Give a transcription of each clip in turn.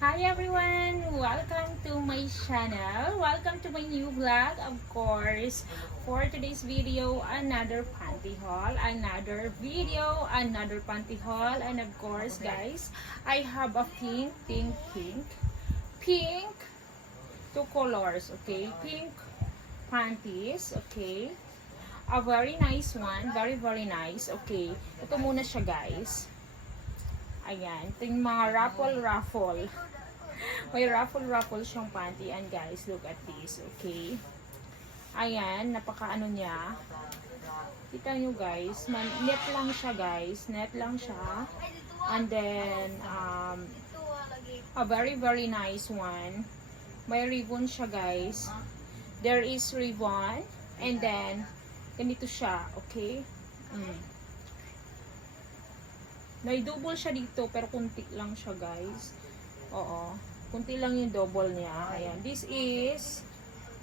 Hi everyone! Welcome to my channel. Welcome to my new vlog. Of course, for today's video, another panty haul, another video, another panty haul, and of course, guys, I have a pink, two colors, okay? Pink panties, okay? A very nice one, very nice, okay? Ito muna siya, guys. Ayan, ito yung mga raffle. May raffle siyang panty. And guys, look at this, okay? Ayan, napaka-ano niya. Kita nyo guys, net lang siya guys. Net lang siya. And then, a very nice one. May ribbon siya guys. There is ribbon. And then, ganito siya, okay? May double siya dito, pero kunti lang siya guys. Oo. Kunti lang yung double niya. Ayan. This is,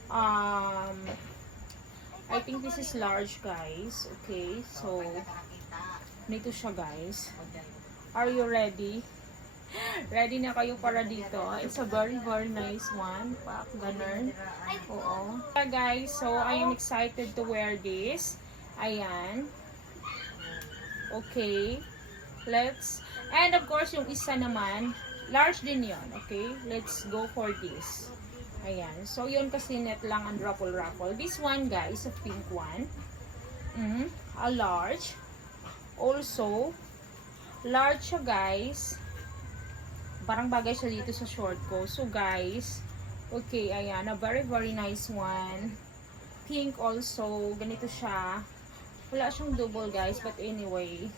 I think this is large guys. Okay. So, nito siya guys. Are you ready? Ready na kayo para dito? It's a very nice one. Pak, ganun. Oo. Guys, so I am excited to wear this. Ayan. Okay. And of course, yung isa naman, large din yon. Okay? Let's go for this. Ayan. So, yun kasi net lang ang raffle. This one, guys, a pink one. A large. Also, large siya, guys. Parang bagay siya dito sa short ko. So, guys, okay, ayan. A very nice one. Pink also. Ganito siya. Wala siyang double, guys. But anyway,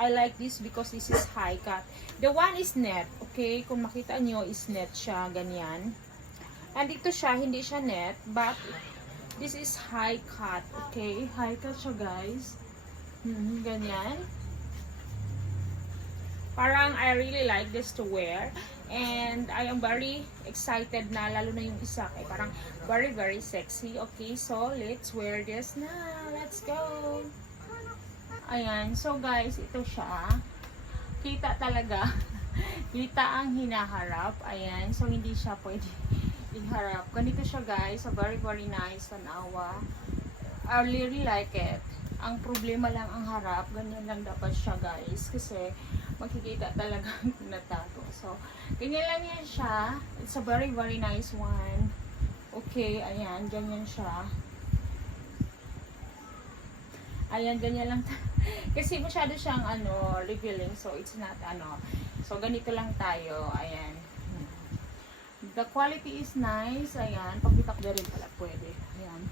I like this because this is high cut. The one is net, okay? Kung makita nyo, is net siya, ganyan. And ito siya, hindi siya net, but this is high cut, okay? High cut siya, guys. Ganyan. Parang I really like this to wear. And I am very excited na, lalo na yung isa. Eh, parang very sexy. Okay, so let's wear this na. Let's go! Ayan. So guys, ito siya. Kita talaga. Kita ang hinaharap. Ayan. So hindi siya pwede iharap. Ganito siya guys. A very nice tanawa. I really like it. Ang problema lang ang harap. Ganyan lang dapat siya guys. Kasi makikita talaga natato. So, ganyan lang yan siya. It's a very nice one. Okay. Ayan. Ganyan siya. Ayan. Ganyan lang. Kasi masyado siyang revealing, so it's not so ganito lang tayo. Ayan, the quality is nice. Ayan, pagbitak na rin pala pwede. Ayan,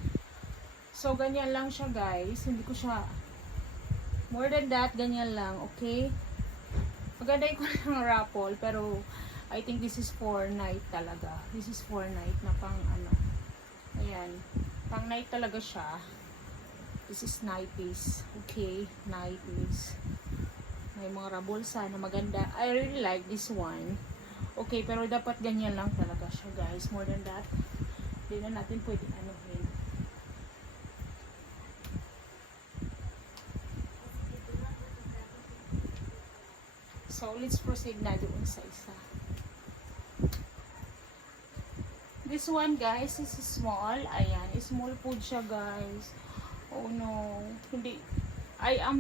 so ganyan lang siya guys. Hindi ko siya more than that, ganyan lang. Okay, maganda yung ng raffle, pero I think this is for night talaga. This is for night na pang ayan, pang night talaga siya. This is nighties. Okay, nighties. May mga rabolsa na maganda. I really like this one. Okay, pero dapat ganyan lang talaga siya, guys. More than that, hindi na natin pwede anuhin. So, let's proceed na doon sa isa. This one, guys, is small. Ayan, small food siya, guys. Oh no, hindi.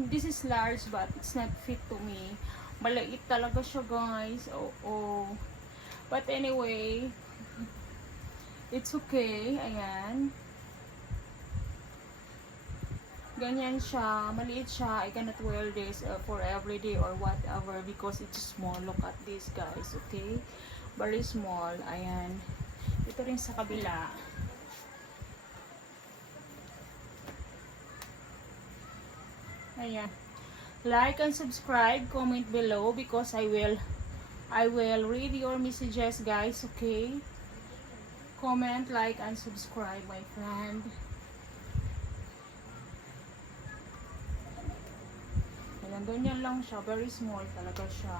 This is large but it's not fit to me. Maliit talaga siya guys. Oh. But anyway, it's okay. Ayan. Ganyan siya. Maliit siya. I cannot wear this for everyday or whatever because it's small. Look at this guys. Okay. Very small. Ayan. Ito rin sa kabila. Ayan. Like and subscribe, comment below because I will read your messages guys, okay? Comment, like and subscribe my friend. Ayan, ganyan lang siya, very small talaga siya.